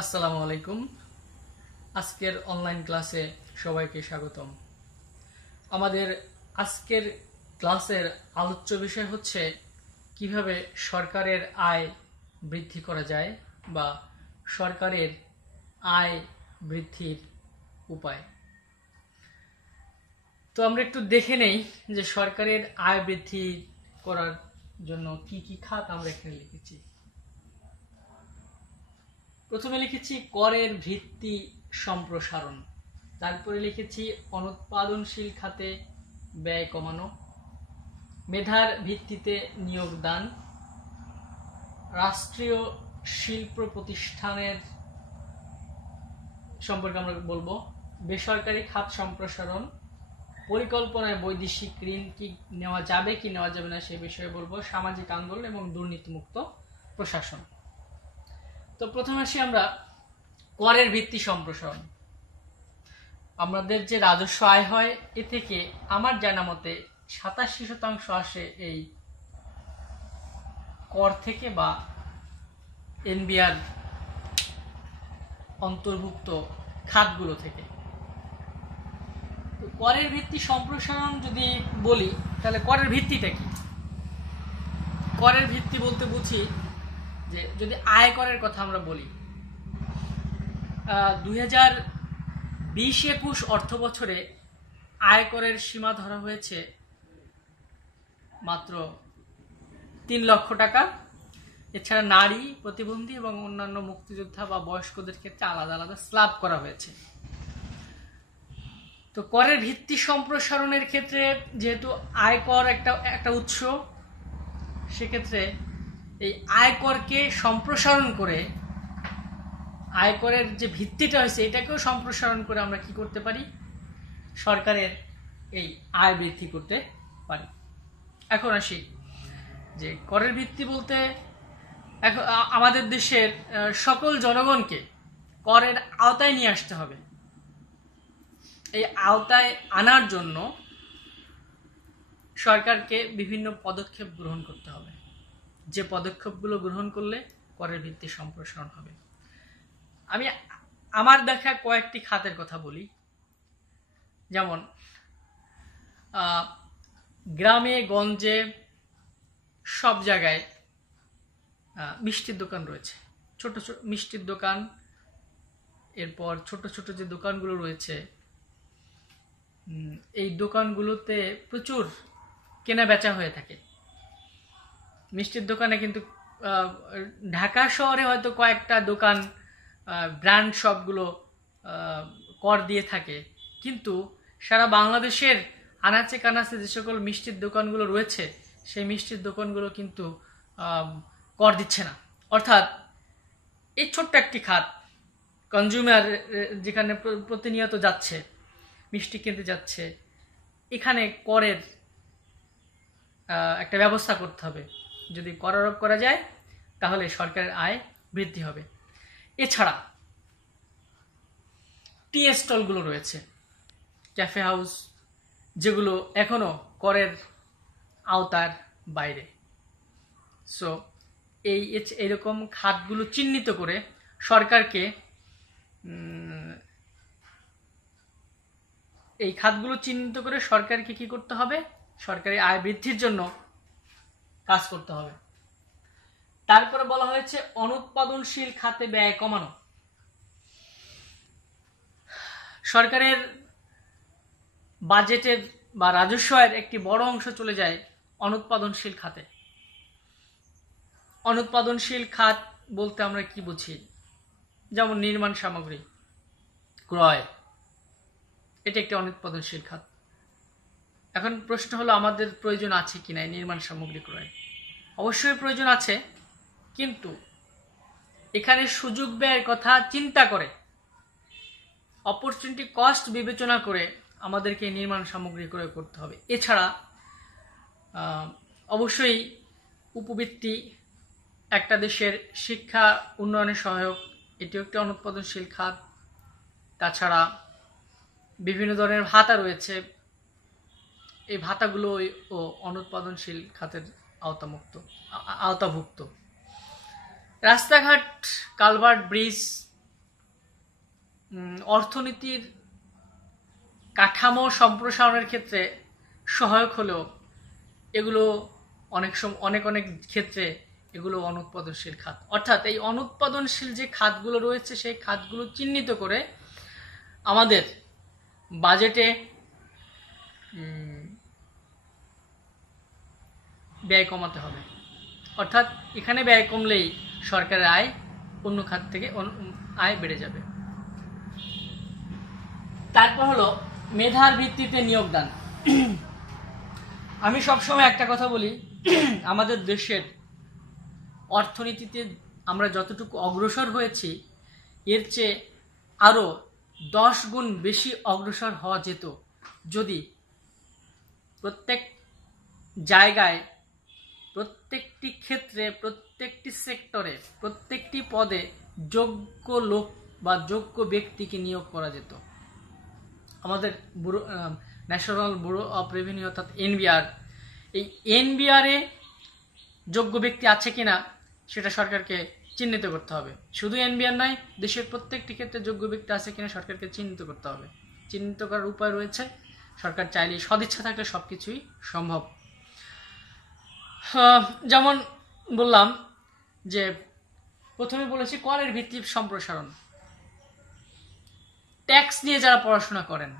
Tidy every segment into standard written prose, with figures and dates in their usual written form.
আসসালামু আলাইকুম। আজকের অনলাইন ক্লাসে সবাইকে স্বাগতম। আমাদের আজকের ক্লাসের আলোচ্য বিষয় হচ্ছে কিভাবে সরকারের আয় বৃদ্ধি করা যায় বা সরকারের আয় বৃদ্ধির উপায়। তো আমরা একটু দেখে নেই যে সরকারের আয় বৃদ্ধি করার জন্য কি কি খাত আমরা এখানে লিখেছি। প্রথমে লিখেছি করের ভিত্তি সম্প্রসারণ, তারপরে লিখেছি অনুৎপাদনশীল খাতে ব্যয় কমানো, মেধার ভিত্তিতে নিয়োগ দান, রাষ্ট্রীয় শিল্প প্রতিষ্ঠানের সম্পর্কে আমরা বলবো, বেসরকারি খাত সম্প্রসারণ, পরিকল্পনায় বৈদেশিক ঋণ কি নেওয়া যাবে কি নেওয়া যাবে না সে বিষয়ে বলবো, সামাজিক আন্দোলন এবং দুর্নীতিমুক্ত প্রশাসন। তো প্রথমে আসি আমরা করের ভিত্তি সম্প্রসারণ। আমাদের যে রাজস্ব আয় হয় এ থেকে আমার জানা মতে 87% আসে এই কর থেকে বা এনবিআর অন্তর্ভুক্ত খাতগুলো থেকে। করের ভিত্তি সম্প্রসারণ যদি বলি তাহলে করের ভিত্তিটা কি? করের ভিত্তি বলতে বুঝি যে যদি আয়করের কথা আমরা বলি, 2020-21 অর্থ বছরে আয়করের সীমা ধরা হয়েছে মাত্র 3 লক্ষ টাকা। এছাড়া নারী, প্রতিবন্ধী এবং অন্যান্য মুক্তিযোদ্ধা বা বয়স্কদের ক্ষেত্রে আলাদা আলাদা স্ল্যাব করা হয়েছে। তো করের ভিত্তি সম্প্রসারণের ক্ষেত্রে যেহেতু আয়কর একটা উৎস, সেক্ষেত্রে এই আয়করকে সম্প্রসারণ করে আয়করের যে ভিত্তিটা হয়েছে এটাকেও সম্প্রসারণ করে আমরা কি করতে পারি? সরকারের এই আয় বৃদ্ধি করতে পারি। এখন আসি যে করের ভিত্তি বলতে এখন আমাদের দেশের সকল জনগণকে করের আওতায় নিয়ে আসতে হবে। এই আওতায় আনার জন্য সরকারকে বিভিন্ন পদক্ষেপ গ্রহণ করতে হবে, যে পদক্ষেপগুলো গ্রহণ করলে করের ভিত্তি সম্প্রসারণ হবে। আমি আমার দেখা কয়েকটি খাতের কথা বলি। যেমন গ্রামে গঞ্জে সব জায়গায় মিষ্টির দোকান রয়েছে, ছোট ছোট মিষ্টির দোকান। এরপর ছোট ছোট যে দোকানগুলো রয়েছে এই দোকানগুলোতে প্রচুর কেনা বেচা হয়ে থাকে। মিষ্টির দোকানে কিন্তু ঢাকা শহরে হয়তো কয়েকটা দোকান ব্র্যান্ড শপগুলো কর দিয়ে থাকে, কিন্তু সারা বাংলাদেশের আনাচে কানাচে যে সকল মিষ্টির দোকানগুলো রয়েছে সেই মিষ্টির দোকানগুলো কিন্তু কর দিচ্ছে না। অর্থাৎ এই ছোট্ট একটি খাত, কনজিউমার যেখানে প্রতিনিয়ত যাচ্ছে, মিষ্টি কিনতে যাচ্ছে, এখানে করের একটা ব্যবস্থা করতে হবে। যদি কর আরোপ করা যায় তাহলে সরকারের আয় বৃদ্ধি হবে। এছাড়া টি স্টলগুলো রয়েছে, ক্যাফে হাউস, যেগুলো এখনো করের আওতার বাইরে। সো এইরকম খাতগুলো চিহ্নিত করে সরকারকে কি করতে হবে? সরকারি আয় বৃদ্ধির জন্য কাজ করতে হবে। তারপরে বলা হয়েছে অনুৎপাদনশীল খাতে ব্যয় কমানো। সরকারের বাজেটের বা রাজস্ব আয়ের একটি বড় অংশ চলে যায় অনুৎপাদনশীল খাতে। অনুৎপাদনশীল খাত বলতে আমরা কি বুঝি? যেমন নির্মাণ সামগ্রী ক্রয়, এটা একটি অনুৎপাদনশীল খাত। এখন প্রশ্ন হলো আমাদের প্রয়োজন আছে কিনা এই নির্মাণ সামগ্রী ক্রয়? অবশ্যই প্রয়োজন আছে, কিন্তু এখানে সুযোগ ব্যয়ের কথা চিন্তা করে, অপরচুনিটি কস্ট বিবেচনা করে আমাদেরকে নির্মাণ সামগ্রী ক্রয় করতে হবে। এছাড়া অবশ্যই উপবৃত্তি একটা দেশের শিক্ষা উন্নয়নের সহায়ক, এটিও একটি অনুৎপাদনশীল খাত। তাছাড়া বিভিন্ন ধরনের ভাতা রয়েছে, এই ভাতাগুলো অনুৎপাদনশীল খাতের আওতাভুক্ত। রাস্তাঘাট, কালভার্ট, ব্রিজ অর্থনীতির কাঠামো সম্প্রসারণের ক্ষেত্রে সহায়ক হলেও এগুলো অনেক ক্ষেত্রে এগুলো অনুৎপাদনশীল খাত। অর্থাৎ এই অনুৎপাদনশীল যে খাতগুলো রয়েছে সেই খাতগুলো চিহ্নিত করে আমাদের বাজেটে ব্যয় কমাতে হবে। অর্থাৎ এখানে ব্যয় কমলেই সরকারের আয় অন্য খাত থেকে আয় বেড়ে যাবে। তারপর হলো মেধার ভিত্তিতে নিয়োগদান। আমি সবসময় একটা কথা বলি, আমাদের দেশের অর্থনীতিতে আমরা যতটুকু অগ্রসর হয়েছি এর চেয়ে আরো 10 গুণ বেশি অগ্রসর হওয়া যেত যদি প্রত্যেক জায়গায়, প্রত্যেকটি ক্ষেত্রে, প্রত্যেকটি সেক্টরে, প্রত্যেকটি পদে যোগ্য লোক বা যোগ্য ব্যক্তিকে নিয়োগ করা যেত। আমাদের ন্যাশনাল ব্যুরো অফ রেভিনিউ অর্থাৎ এনবিআর, এই এনবিআরে যোগ্য ব্যক্তি আছে কিনা সেটা সরকারকে চিহ্নিত করতে হবে। শুধু এনবিআর নয়, দেশের প্রত্যেকটি ক্ষেত্রে যোগ্য ব্যক্তি আছে কিনা সরকারকে চিহ্নিত করতে হবে। চিহ্নিত করার উপায় রয়েছে, সরকার চাইলে, সদিচ্ছা থাকলে সবকিছুই সম্ভব। যেমন বললাম যে প্রথমে বলেছি করের ভিত্তি সম্প্রসারণ। ট্যাক্স নিয়ে যারা পড়াশোনা করেন,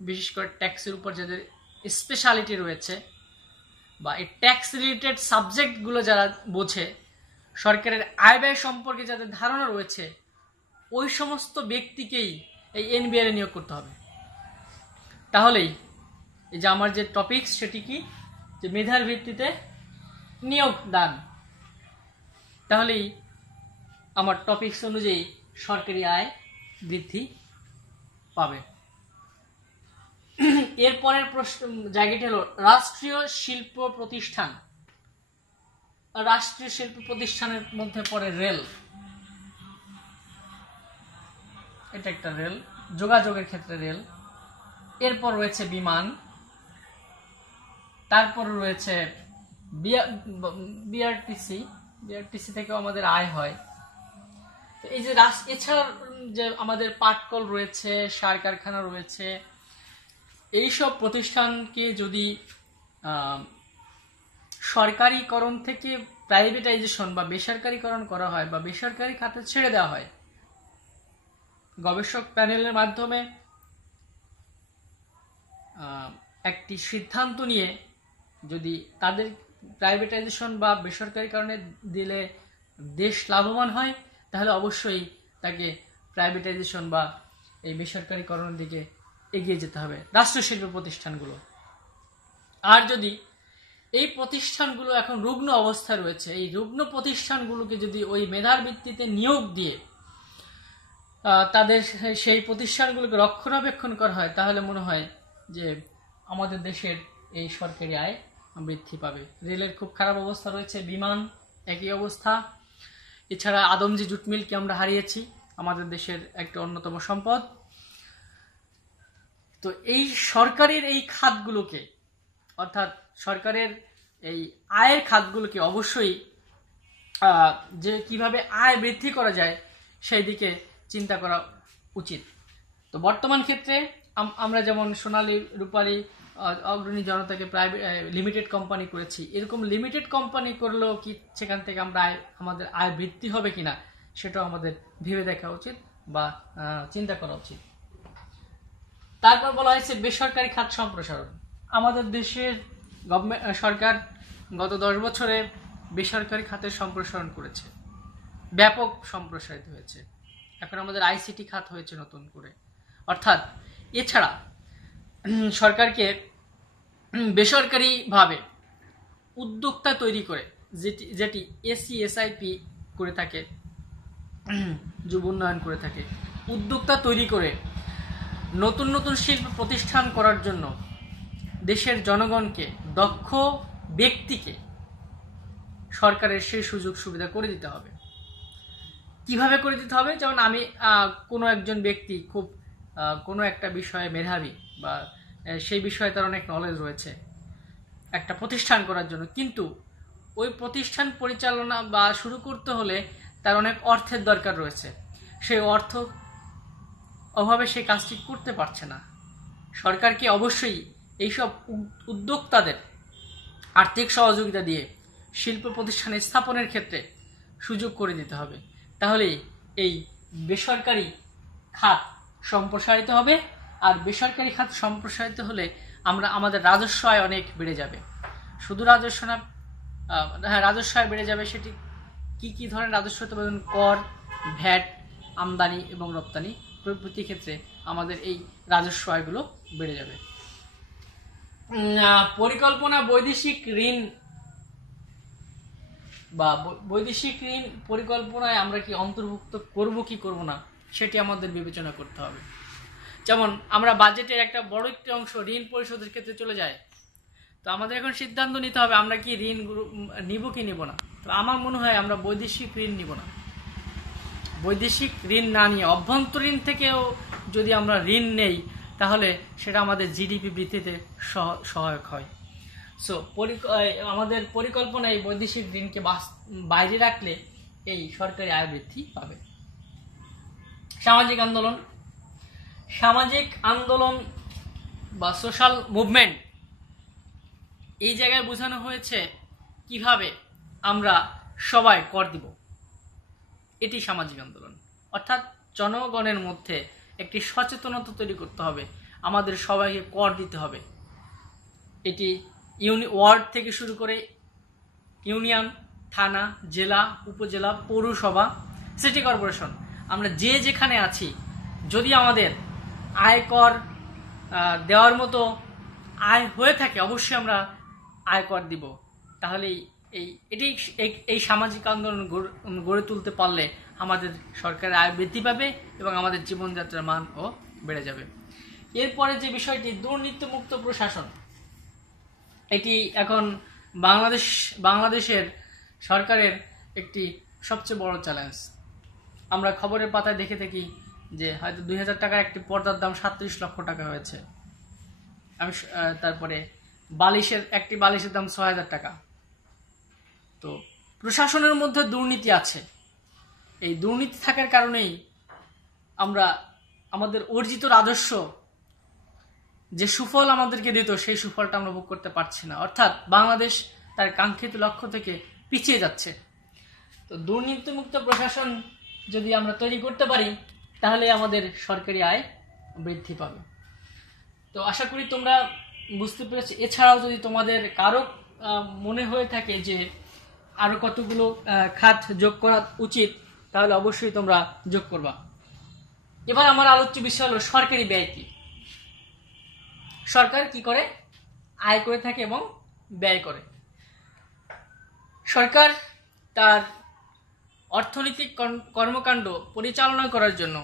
বিশেষ করে ট্যাক্সের উপর যাদের স্পেশালিটি রয়েছে বা এই ট্যাক্স রিলেটেড সাবজেক্টগুলো যারা বোঝে, সরকারের আয় ব্যয় সম্পর্কে যাদের ধারণা রয়েছে, ওই সমস্ত ব্যক্তিকেই এই এনবিআর নিয়োগ করতে হবে। তাহলেই এই যে আমার যে টপিকস সেটি কি, যে মেধার ভিত্তিতে নিয়োগ দান, তাহলেই আমার টপিকস অনুযায়ী সরকারি আয় বৃদ্ধি পাবে। এরপরের জায়গাটি হলো রাষ্ট্রীয় শিল্প প্রতিষ্ঠান। রাষ্ট্রীয় শিল্প প্রতিষ্ঠানের মধ্যে পড়ে রেল। এটা একটা রেল, যোগাযোগের ক্ষেত্রে রেল। এরপর রয়েছে বিমান, তারপর রয়েছে বিআরটিসি থেকেও আমাদের আয় হয়। তো এই যে এছাড়া যে আমাদের পাটকল রয়েছে, সার কারখানা রয়েছে, এইসব প্রতিষ্ঠানকে যদি সরকারিকরণ থেকে প্রাইভেটাইজেশন বা বেসরকারিকরণ করা হয় বা বেসরকারি খাতে ছেড়ে দেওয়া হয়, গবেষক প্যানেলের মাধ্যমে একটি সিদ্ধান্ত নিয়ে যদি তাদের প্রাইভেটাইজেশন বা বেসরকারিকরণে দিলে দেশ লাভবান হয়, তাহলে অবশ্যই তাকে প্রাইভেটাইজেশন বা এই বেসরকারিকরণের দিকে এগিয়ে যেতে হবে, রাষ্ট্রীয় শিল্প প্রতিষ্ঠানগুলো। আর যদি এই প্রতিষ্ঠানগুলো এখন রুগ্ন অবস্থায় রয়েছে, এই রুগ্ন প্রতিষ্ঠানগুলোকে যদি ওই মেধার ভিত্তিতে নিয়োগ দিয়ে তাদের সেই প্রতিষ্ঠানগুলোকে রক্ষণাবেক্ষণ করা হয়, তাহলে মনে হয় যে আমাদের দেশের এই সরকারি আয় বৃদ্ধি পাবে। রেলের খুব খারাপ অবস্থা রয়েছে, বিমান একই অবস্থা। এছাড়া আদমজি জুট মিলকে আমরা হারিয়েছি, আমাদের দেশের একটা অন্যতম সম্পদ। তো এই সরকারের এই খাতগুলোকে, অর্থাৎ সরকারের এই আয়ের খাতগুলোকে অবশ্যই যে কিভাবে আয় বৃদ্ধি করা যায় সেই দিকে চিন্তা করা উচিত। তো বর্তমান ক্ষেত্রে আমরা যেমন সোনালী, রূপালী, অগ্রণী জনতাকে প্রাইভেট লিমিটেড কোম্পানি করেছি, এরকম লিমিটেড কোম্পানি করলেও কি সেখান থেকে আমাদের আয় বৃদ্ধি হবে কিনা সেটাও আমাদের ভেবে দেখা উচিত বা চিন্তা করা উচিত। তারপর বলা হয়েছে বেসরকারি খাত সম্প্রসারণ। আমাদের দেশের সরকার গত 10 বছরে বেসরকারি খাতের সম্প্রসারণ করেছে, ব্যাপক সম্প্রসারিত হয়েছে। এখন আমাদের আইসিটি খাত হয়েছে নতুন করে। অর্থাৎ এছাড়া সরকারকে বেসরকারিভাবে উদ্যোক্তা তৈরি করে, যেটি এসআইপি করে থাকে, যুব উন্নয়ন করে থাকে, উদ্যোক্তা তৈরি করে নতুন নতুন শিল্প প্রতিষ্ঠান করার জন্য দেশের জনগণকে, দক্ষ ব্যক্তিকে সরকারের সেই সুযোগ সুবিধা করে দিতে হবে। কিভাবে করে দিতে হবে? যেমন আমি কোনো একজন ব্যক্তি খুব কোনো একটা বিষয়ে মেধাবী বা সেই বিষয়ে তার অনেক নলেজ রয়েছে একটা প্রতিষ্ঠান করার জন্য, কিন্তু ওই প্রতিষ্ঠান পরিচালনা বা শুরু করতে হলে তার অনেক অর্থের দরকার রয়েছে। সেই অর্থ অভাবে সেই কাজটি করতে পারছে না। সরকারকে অবশ্যই এইসব উদ্যোক্তাদের আর্থিক সহযোগিতা দিয়ে শিল্প প্রতিষ্ঠান স্থাপনের ক্ষেত্রে সুযোগ করে দিতে হবে। তাহলেই এই বেসরকারি খাত সম্প্রসারিত হবে, আর বেসরকারি খাত সম্প্রসারিত হলে আমাদের রাজস্ব আয় অনেক বেড়ে যাবে। শুধু রাজস্ব না, হ্যাঁ, রাজস্ব আয় বেড়ে যাবে। সেটি কি ধরনের রাজস্ব হতে পারে? কর, ভ্যাট, আমদানি এবং রপ্তানি প্রভৃতি ক্ষেত্রে আমাদের এই রাজস্ব আয়গুলো বেড়ে যাবে। পরিকল্পনা বৈদেশিক ঋণ বা বৈদেশিক ঋণ পরিকল্পনায় আমরা কি অন্তর্ভুক্ত করব কি করব না, সেটি আমাদের বিবেচনা করতে হবে। যেমন আমরা বাজেটের একটা বড় একটি অংশ ঋণ পরিশোধের ক্ষেত্রে চলে যায়, তো আমাদের এখন সিদ্ধান্ত নিতে হবে আমরা কি ঋণ নিব কি নিব না। তো আমার মনে হয় আমরা বৈদেশিক ঋণ নিব না। বৈদেশিক ঋণ না নিয়ে অভ্যন্তরীণ থেকেও যদি আমরা ঋণ নেই, তাহলে সেটা আমাদের জিডিপি বৃদ্ধিতে সহায়ক হয়। সো আমাদের পরিকল্পনায় বৈদেশিক ঋণকে বাইরে রাখলে এই সরকারি আয় বৃদ্ধি পাবে। সামাজিক আন্দোলন বা সোশ্যাল মুভমেন্ট, এই জায়গায় বোঝানো হয়েছে কিভাবে আমরা সবাই কর দিব। এটি সামাজিক আন্দোলন, অর্থাৎ জনগণের মধ্যে একটি সচেতনতা তৈরি করতে হবে, আমাদের সবাইকে কর দিতে হবে। এটি ওয়ার্ড থেকে শুরু করে ইউনিয়ন, থানা, জেলা, উপজেলা, পৌরসভা, সিটি কর্পোরেশন, আমরা যে যেখানে আছি, যদি আমাদের আয়কর দেওয়ার মতো আয় হয়ে থাকে, অবশ্যই আমরা আয়কর দিব। তাহলে এই সামাজিক আন্দোলন গড়ে তুলতে পারলে আমাদের সরকারের আয় বৃদ্ধি পাবে এবং আমাদের জীবনযাত্রার মানও বেড়ে যাবে। এরপরে যে বিষয়টি দুর্নীতিমুক্ত প্রশাসন, এটি এখন বাংলাদেশের সরকারের একটি সবচেয়ে বড় চ্যালেঞ্জ। আমরা খবরের পাতায় দেখে থাকি যে হয়তো 2000 টাকার একটি পর্দার দাম 37 লক্ষ টাকা হয়েছে। তারপরে একটি বালিশের দাম 6000 টাকা। তো প্রশাসনের মধ্যে দুর্নীতি আছে। এই দুর্নীতি থাকার কারণেই আমরা আমাদের অর্জিত রাজস্ব যে সুফল আমাদেরকে দিত, সেই সুফলটা আমরা ভোগ করতে পারছি না। অর্থাৎ বাংলাদেশ তার কাঙ্ক্ষিত লক্ষ্য থেকে পিছিয়ে যাচ্ছে। তো দুর্নীতিমুক্ত প্রশাসন যদি আমরা তৈরি করতে পারি, তাহলে আমাদের সরকারি আয় বৃদ্ধি পাবে। তো আশা করি তোমরা বুঝতে পেরেছো। এছাড়াও যদি তোমাদের কারো মনে হয়ে থাকে যে আরো কতগুলো খাত যোগ করা উচিত, তাহলে অবশ্যই তোমরা যোগ করবা। এবার আমার আলোচ্য বিষয় হলো সরকারি ব্যয় কি। সরকার কি করে? আয় করে থাকে এবং ব্যয় করে। সরকার তার অর্থনৈতিক কর্মকাণ্ড পরিচালনা করার জন্য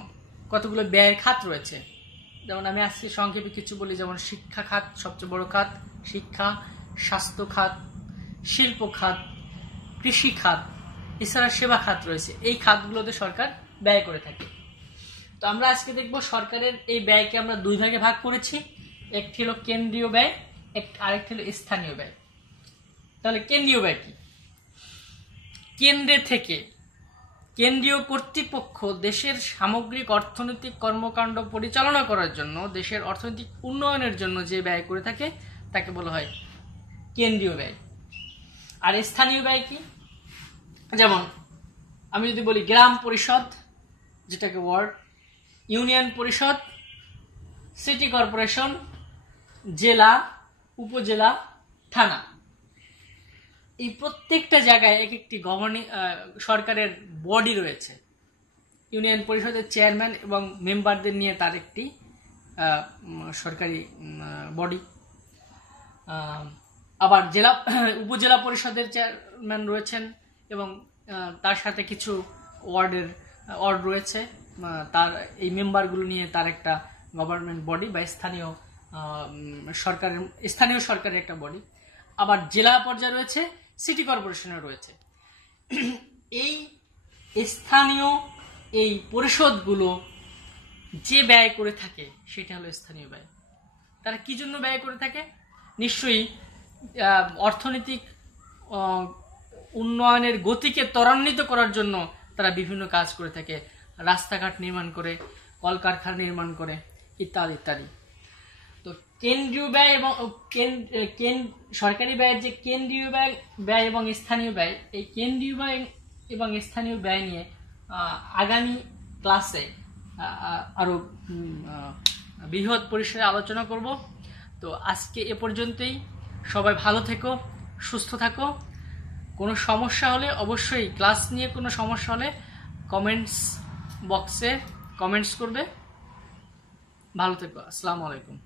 কতগুলো ব্যয়ের খাত রয়েছে। যেমন আমি আজকে সংক্ষেপে কিছু বলি। যেমন শিক্ষা খাত সবচেয়ে বড় খাত, শিক্ষা, স্বাস্থ্য খাত, শিল্প খাত, কৃষি খাত, এছাড়া সেবা খাত রয়েছে। এই খাতগুলোতে সরকার ব্যয় করে থাকে। তো আমরা আজকে দেখব সরকারের এই ব্যয়কে আমরা দুই ভাগে ভাগ করেছি। একটি হলো কেন্দ্রীয় ব্যয়, আরেকটি হলো স্থানীয় ব্যয়। তাহলে কেন্দ্রীয় ব্যয় কি? কেন্দ্রীয় কর্তৃপক্ষ দেশের সামগ্রিক অর্থনৈতিক কর্মকাণ্ড পরিচালনা করার জন্য, দেশের অর্থনৈতিক উন্নয়নের জন্য যে ব্যয় করে থাকে তাকে বলা হয় কেন্দ্রীয় ব্যয়। আর স্থানীয় ব্যয় কি? যেমন আমি যদি বলি গ্রাম পরিষদ, যেটাকে ওয়ার্ড, ইউনিয়ন পরিষদ, সিটি কর্পোরেশন, জেলা, উপজেলা, থানা, এই প্রত্যেকটা জায়গায় এক একটি সরকারের বডি রয়েছে। ইউনিয়ন পরিষদের চেয়ারম্যান এবং মেম্বারদের নিয়ে তার একটি সরকারি বডি। আবার উপজেলা পরিষদের চেয়ারম্যান রয়েছেন এবং তার সাথে কিছু ওয়ার্ড রয়েছে। তার এই মেম্বারগুলো নিয়ে তার একটা গভর্নমেন্ট বডি বা স্থানীয় সরকারের একটা বডি। আবার জেলা পর্যায়ে রয়েছে, সিটি কর্পোরেশনে রয়েছে। এই স্থানীয় এই পরিষদগুলো যে ব্যয় করে থাকে সেটা হলো স্থানীয় ব্যয়। তারা কি জন্য ব্যয় করে থাকে? নিশ্চয়ই অর্থনৈতিক উন্নয়নের গতিকে ত্বরান্বিত করার জন্য তারা বিভিন্ন কাজ করে থাকে। রাস্তাঘাট নির্মাণ করে, কলকারখানা নির্মাণ করে, ইত্যাদি ইত্যাদি। তো কেন্দ্রীয় ব্যয় এবং সরকারি ব্যয়ের যে কেন্দ্রীয় ব্যয় এবং স্থানীয় ব্যয়, এই কেন্দ্রীয় ব্যয় এবং স্থানীয় ব্যয় নিয়ে আগামী ক্লাসে আরো বৃহৎ পরিসরে আলোচনা করব। তো আজকে এ পর্যন্তই। সবাই ভালো থেকো, সুস্থ থাকো। কোনো সমস্যা হলে অবশ্যই, ক্লাস নিয়ে কোনো সমস্যা হলে কমেন্টস বক্সে কমেন্টস করবে। ভালো থেকো। আসসালামু আলাইকুম।